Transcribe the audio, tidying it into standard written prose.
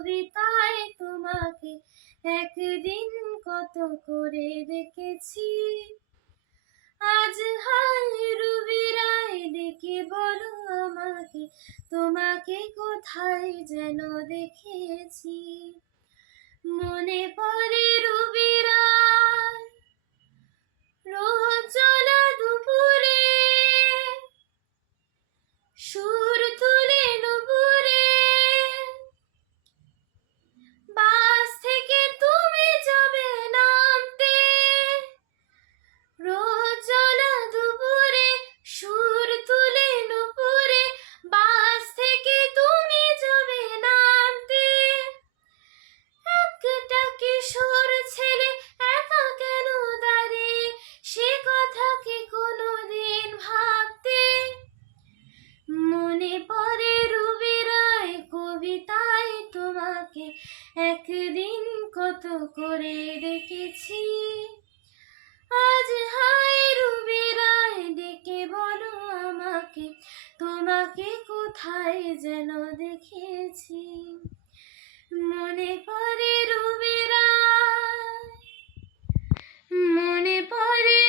কবিতায় তোমাকে একদিন কত করে দেখেছি। আজ হায় রুবি রায় ডেকে বলো আমাকে, তোমাকে কোথায় যেন দেখেছি। মনে পড়ে রুবি রায় রোজ চলা দুপুরে, সুর তুলে নুপুরে, বাস থেকে তুমি যাবে নামতে। রোজ চলা দুপুরে, সুর তুলে নুপুরে, বাস থেকে তুমি যাবে নামতে। একটা কিশোর ছেলে একা কেন দাঁড়িয়ে, সে কথা কি কোনোদিন ভাবতে? মনে পড়ে রুবি রায় কবিতায় তোমাকে একদিন কত করে দেখেছি। আজ হায় রুবি রায় ডেকে বলো আমাকে, তোমাকে কোথায় যেন দেখেছি। মনে পড়ে রুবি রায়, মনে পড়ে